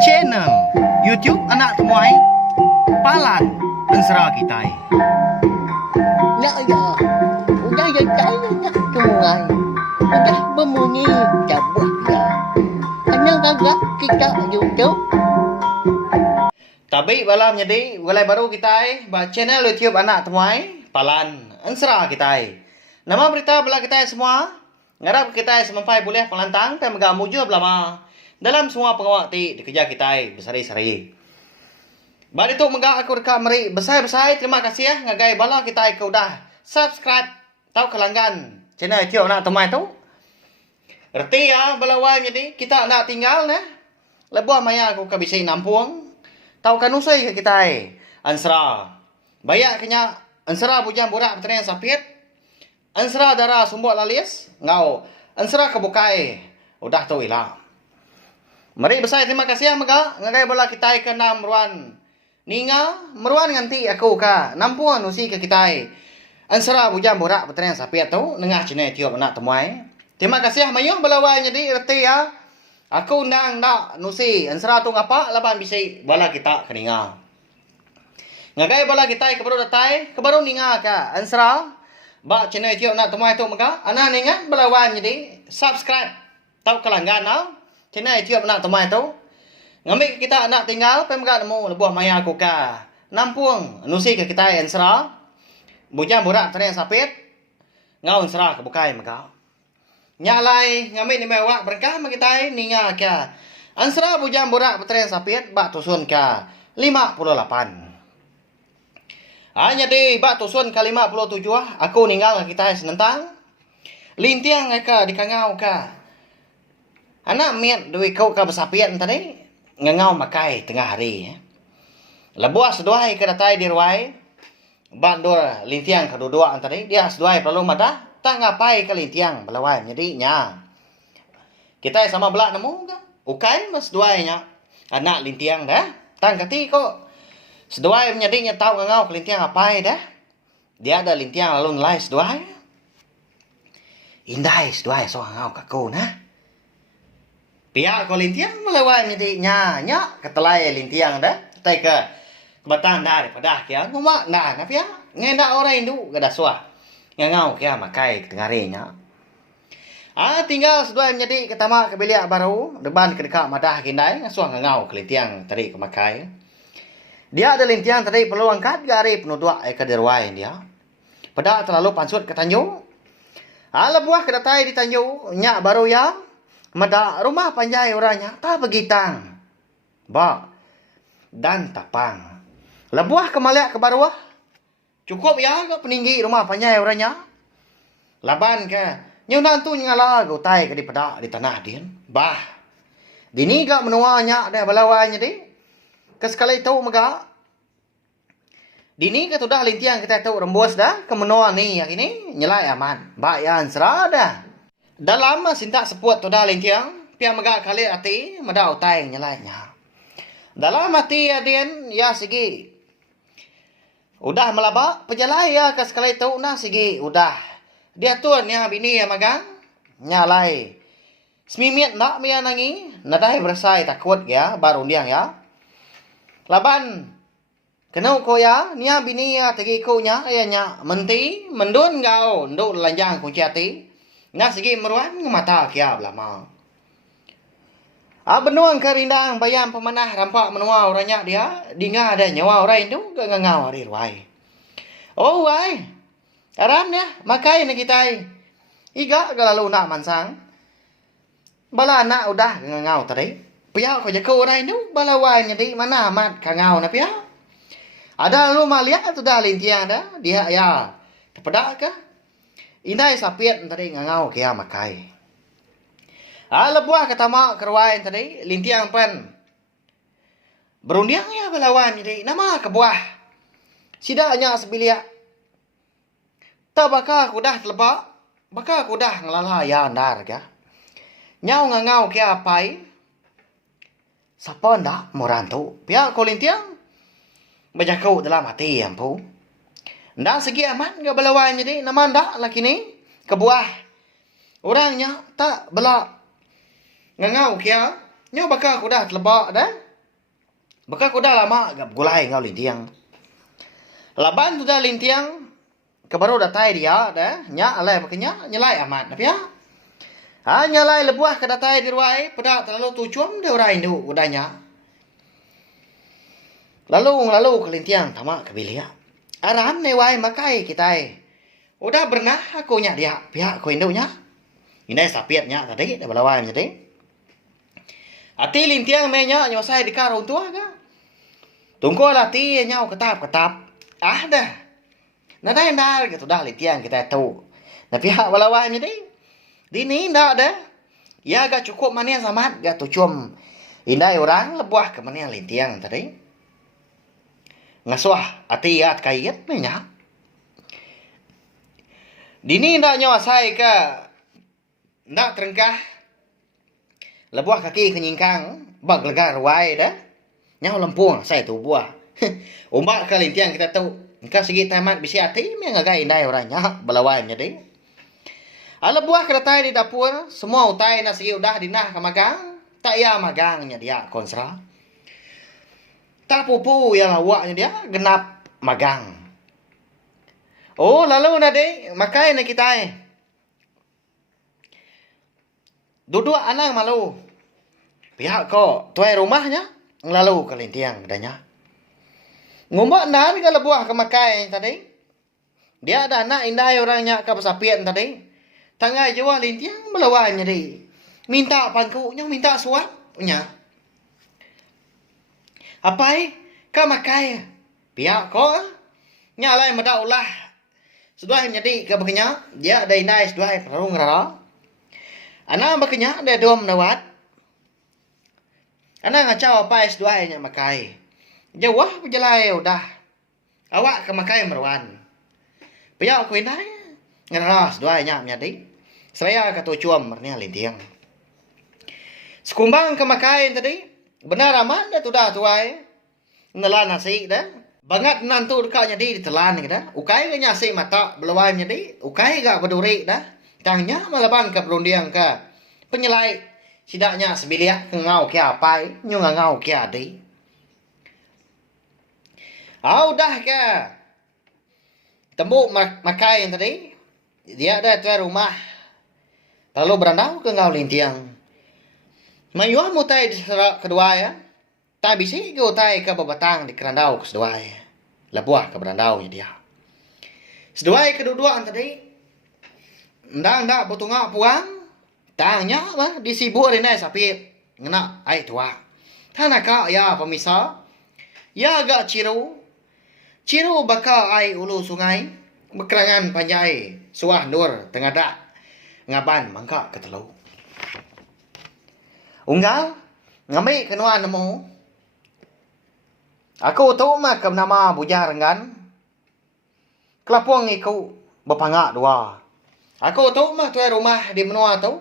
channel YouTube Anak Temuai Palan Ensera Kitai. Ya, udah ya saya nak tungai. Udah berbunyi cabut ya. Hanya agak kita YouTube. Tapi malam jadi mulai baru kita channel YouTube Anak Temuai Palan Ensera Kitai. Nama berita belah kita semua. Ngarap kita semampai boleh pelantang pemegang mujur belama dalam semua pengawak di kerja kita besari-sari. Bari tu megak aku dekat meri besar-besar. Terima kasih ya ngagai bala kita ke udah subscribe tahu kelanggan channel YouTube Anak Temuai tu. Erti ya balawan jadi kita nak tinggal nah. Lebuh maya aku ke bisa nampung. Tahu kan usai ke kita ansra. Bayak kenya ansra bujang borak pertanian sapit. Ansra darah sumbok lalis. Ngau. Ansra kebukai. Udah tu ilah. Mari besar terima kasih ya mega ngagai bola kita ke 6 ruan. Ninga meruan nganti aku ka nampuan usi ke kita. Ansra bujang borak pertanian sapit tu nengah channel YouTube Anak Temuai. Terima kasih ya mayuh balawan jadi erti ya. Aku nang nak nusi ansra tu ngapa laban bisa bola kita keninga. Ngagai bola kita ke baru datai ke baru ninga ka ansra ba channel YouTube Anak Temuai tu mega ana ninga balawan jadi subscribe tahu kelanggan channel YouTube Anak Temuai tu. Ngambil kita nak tinggal pemega nemu lebuh maya aku ka nampung nusi ke kita ansra bujang borak tren sapit ngau ansra ke bukai mega. Nyalai ngambil ni mewak berkah magitai ninga ka ansra bujang borak tren sapit bak tusun ka 58. Hanya di bak tusun ka 57 aku ninggal ke kita senentang lintiang ka di kangau ka anak miat duit kau ka besapit tadi ngangau makai tengah hari. Lebuah seduai ke datai di ruai bandor lintiang kedua tadi dia seduai perlu mata tak ngapai ke lintiang belawan jadi nya kita sama belak nemu ka ukai mas seduainya anak lintiang dah tang kati kok seduai menyadinya tahu ngangau ke lintiang apai dah dia ada lintiang lalu ngelai seduai indai seduai so ngangau ka ko nah pihak ko lintiang melawan jadi nya ketelai lintiang dah tai ke batang dari pada kia nguma nah pihak ngenda orang Hindu gada suah ngangau kia makai tengarinya. Tinggal seduai menjadi ketama ke bilik baru depan ke dekat madah kindai ngasuh ngangau ke lintiang tadi ke makai. Dia ada lintiang tadi perlu angkat gari penuduk ke derwai dia. Pada terlalu pansut ke tanjung. Lebuah ke datai di tanjung nyak baru ya. Mada rumah panjai orangnya tak begitang. Bak dan tapang. Lebuah ke maliak ke baruah. Cukup ya ke peninggi rumah panjai orangnya. Laban ke nyunan tu ngala gotai ke di pedak di tanah din. Bah. Dini gak menuanya dah balawanya di. Kesekali tahu mega. Dini ke sudah lintiang kita tahu rembus dah ke menua ni yang ini nyelai aman. Ba yan serada. Dalam sintak sepuat tu dah lintiang pia mega kali hati meda utai nyelainya. Dalam hati adien ya sigi udah melaba pejalai ya ke sekali tahu nah sigi udah dia tuan ya bini ya magang nyalai semimit nak mia nangi nadai bersai takut ya baru diang ya laban kenau ko ya nia bini ya tegi ko nya ya nya menti mendun gao nduk lanjang kunci hati nah sigi meruan mata kia belama benuang kerindang bayam pemanah rampak menua orangnya dia dinga ada nyawa orang itu ngangau hari ruai. Oh wai. Aram ya makai ni kita. Iga galalu nak mansang. Bala anak udah ngangau tadi. Pia ko jako orang itu bala wai jadi mana amat kangau na pia. Ada lu malia tu dah lintiang dah dia ya. Kepedak ke? Indai sapiat tadi ngangau kia makai. Lebuah ketama kerwain tadi lintiang pen berundiang ya belawan jadi nama kebuah sidaknya sebilia tak baka kudah telebak baka kudah ngelala ya andar ya nyau ngangau kia apai sapa ndak morantu pia ko lintiang bajakau dalam hati ampu ndak segi aman ga belawan jadi nama ndak laki ni kebuah orangnya tak belak ngangau kia Nyo baka kuda telebak dah. Baka kuda lama gap gulai ngau lintiang. Laban tu dah lintiang kebaru datai dia dah. Nya alai bakanya nyelai amat napia. Nyalai lebuah ke datai di ruai pada terlalu tujuan dia orang Hindu udahnya. Lalu ke lintiang tamak ke bilia. Aram ne wai makai kitai. Udah pernah aku nya dia pihak ko Hindu nya. Ini sapiatnya tadi dah balawai jadi. Ati lintiang menya nyosai di karung tua ka. Tunggu lati nyau ketap. Dah. Nadai ndar gitu dah lintiang kita tahu. Nah pihak balawai jadi. Dini ndak dah. Ya agak cukup mania samat gak tucum. Indai orang lebuah ke mania lintiang tadi. Ngasuah ati at kayat menya. Dini ndak nyosai ke. Ndak terengkah. Lebuah kaki kenyingkang, bag legar ruai dah. Nyau lempung saya tu buah. Umbak ke lintiang kita tahu. Engkau segi tamat bisi hati, yang agak indai orangnya, balawai jadi. Lebuah ke datai di dapur, semua utai na segi udah dinah ke magang. Tak ya magangnya dia konsra. Tak pupu yang lawaknya dia, genap magang. Oh lalu nade, makai na kita duduk anak malu. Pihak ko tuai rumahnya lalu ke lintiang adanya. Ngumbak nan ke lebuah ke makai tadi. Dia ada anak indai orangnya ke pesapian tadi. Tangai jua lintiang melawannya di. Minta pangkunya minta suapnya. Apa ke makai? Pihak ko nyalai medaulah. Sudah jadi ke begenya dia ada indai sudah perlu ngerara. Anak makanya ada dom nawat. Anak ngacau apa es duanya makai. Jawah berjalai udah. Awak ke makai meruan. Pihak aku ini ngeras duanya menjadi. Saya kata cuam mernia lintiang. Sekumbang ke makai tadi. Benar aman dah tu dah tuai. Nelan nasi dah. Bangat nantu dekat jadi ditelan dah. Ukai ke nyasi mata belawai jadi. Ukai gak berduri dah. Tangnya malaban ke perundiang ke penyelai sidaknya sebilia ke ngau kia apai nyu ngau kia di. Dah ke tembuk makai yang tadi dia ada tuai rumah lalu berandau ke ngau lintiang. Mayuah mutai kedua ya. Tak bisi ke utai ke babatang di kerandau kedua ya. Lebuah ke berandau dia. Sedua kedua tadi. Ndak botongak puang. Tangnya lah disibuk rinai sapi. Ngena ai tua. Tanaka ya pemisah. Ya agak ciru. Ciru baka ai ulu sungai. Bekerangan panjai. Suah nur tengah dak. Ngaban mangka ketelu. Unggal. Ngambil kenuan nemu. Aku tahu mah ke nama bujang renggan. Kelapuang iku berpangak dua. Aku tahu mah tuai rumah di menua tu.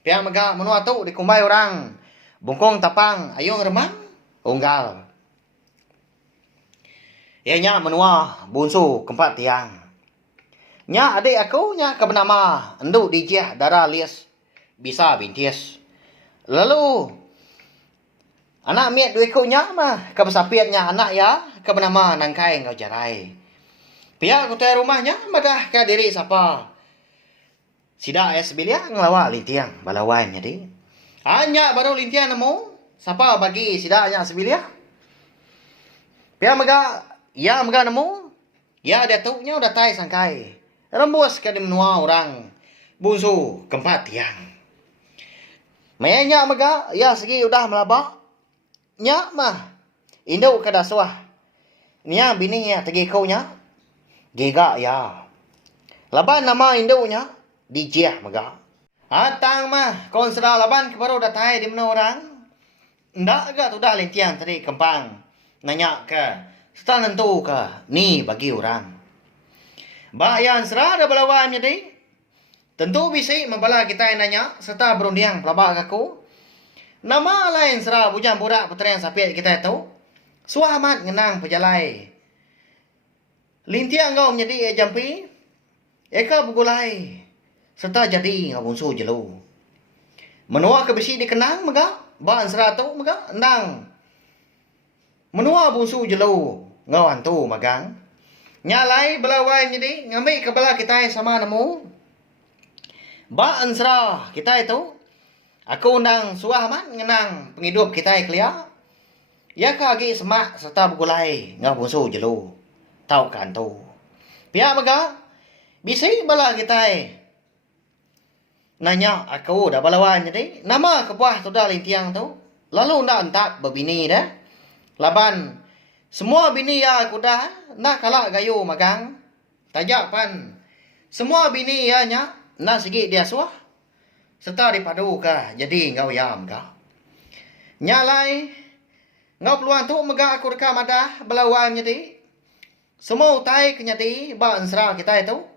Pihak megak menua tu dikumbai orang. Bungkong tapang ayung remang. Unggal. Ianya menua bunsu keempat tiang. Nya adik aku nya ke bernama enduk dijah darah lias. Bisa bintis. Lalu anak miat duit ku nya mah ke besapiatnya anak ya ke bernama nangkai ngau jarai. Pihak ku tuai rumahnya madah ke diri siapa. Sida es bilia ngelawa lintiang balawai jadi. Hanya baru lintiang nemu. Siapa bagi sida nya sebilia? Pia mega ya mega nemu. Ya dia tu nya udah tai sangkai. Rembus ke di menua orang. Bunsu keempat tiang. Mayanya mega ya segi udah melabak. Nya mah induk ke daswah. Nia bini ya tegi kau nya. Giga ya. Laban nama induknya. Dijah mega. Atang mah konsera laban kebaru datai di mana orang. Ndak agak tu dah lintiang tadi kempang. Nanya ke. Setelah nentu ke. Ni bagi orang. Bayan serah ada balawan jadi. Tentu bisi membala kita yang nanya. Serta berundiang pelabak aku. Nama lain serah bujang budak peterian sapiat kita itu. Suamat ngenang pejalai. Lintiang kau menjadi jampi. Eka bugulai. Serta jadi ngabunsu jelu. Menua ke besi dikenang mega. ba ansra tu maga nang menua bungsu jelo ngawan tu magang nyalai belawai jadi ngambil kepala kita sama nemu ba ansra kita itu aku undang suah man ngenang penghidup kita kelia ya kagi semak serta begulai ngau bungsu jelo tau kan tu pihak maga bisi bala kita nanya aku dah balawan jadi nama kebuah tu dah lintiang tu lalu ndak entak berbini dah laban semua bini ya aku dah nak kalak gayo magang tajak pan semua bini ya nya nak sigi dia suah serta dipadu ka jadi ngau yam ka nyalai ngau peluang tu mega aku rekam ada balawan jadi semua utai kenyati ba ansra kita itu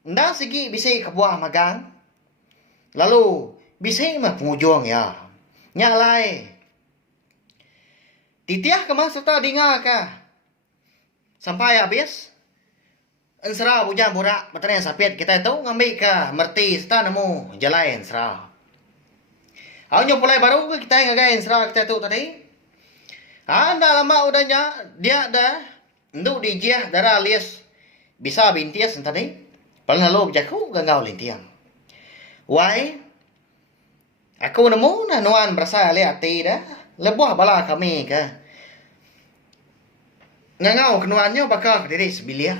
nda segi bisi kebuah magang lalu bisi mah pengujung ya nyalai titiah kemah serta dengar ka sampai habis ansra bujang borak batanya sapit kita itu ngambil ka merti serta nemu jalai ansra awnya pulai baru kita ngagai ansra kita itu tadi anda lama udahnya dia dah nduk dijiah darah alias bisa bintias tadi paling lalu berjaku gangau lintiang. Why? Aku nemu nuan berasa le hati dah. Lebuah bala kami ke. Ngangau kenuannya bakal diri sebilia.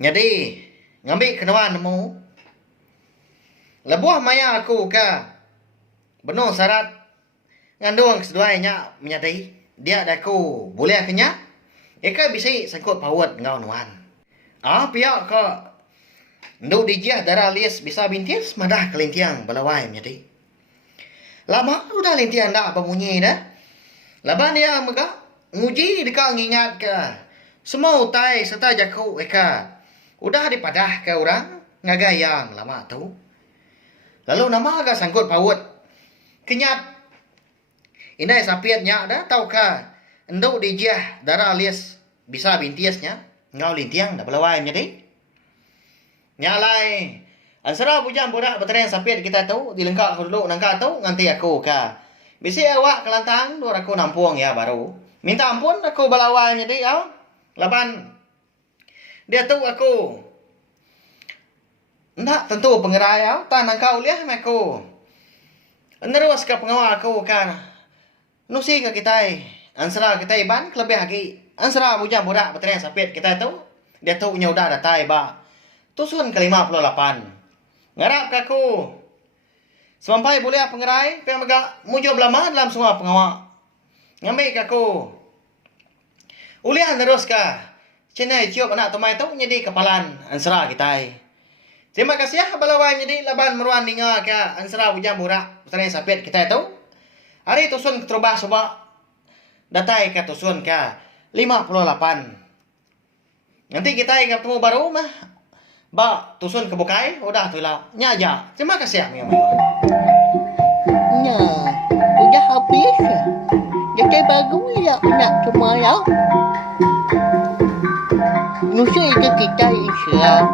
Jadi ngambil kenuan nemu. Lebuah maya aku ke. Benar syarat ngandung keseduanya menyadai dia ada aku boleh kenyak. Eka bisa sangkut pawat ngau nuan. Pihak ke nduk dijiah darah alias bisa bintis madah kelintiang balawai menjadi. Lama udah lintiang dak berbunyi dah. Laban dia mega nguji dekat ngingat ke semua utai serta jaku eka udah dipadah ke orang ngagayang lama tu. Lalu nama agak sangkut pawat kenyat. Inai sapiatnya dah tau ka nduk dijiah darah alias bisa bintiasnya ngau lintiang dah belawai jadi nyalai ansara bujang borak bateren sapit kita tu dilengkap dulu nangka tu nganti aku ka bisi awak kelantang dua aku nampung ya baru minta ampun aku belawai jadi laban dia tu aku ndak tentu pengerai tan nangka uliah aku nerus ke pengawal aku kan nusi ke kita ansara kita iban kelebih lagi ansara bujang borak bateren sapit kita tu dia tu nya udah datai ba tusun ke 58 ngarap ke aku sampai boleh pengerai pe mega mujo belama dalam semua pengawal ngambil ke aku uliah terus ka cenai ciup anak tomai tu jadi kepalan ansara kita terima kasih ya balawai jadi laban meruan ninga ke ansara bujang borak bateren sapit kita tu hari tusun keterubah coba datai ke tusun ke 58. Nanti kita ingat ketemu baru mah. Ba, tusun ke bukai, udah tu lah. Nyaja. Terima kasih ya, Mia. Nah, udah habis. Jadi baru ya nak semua ya. Nusa itu kita insya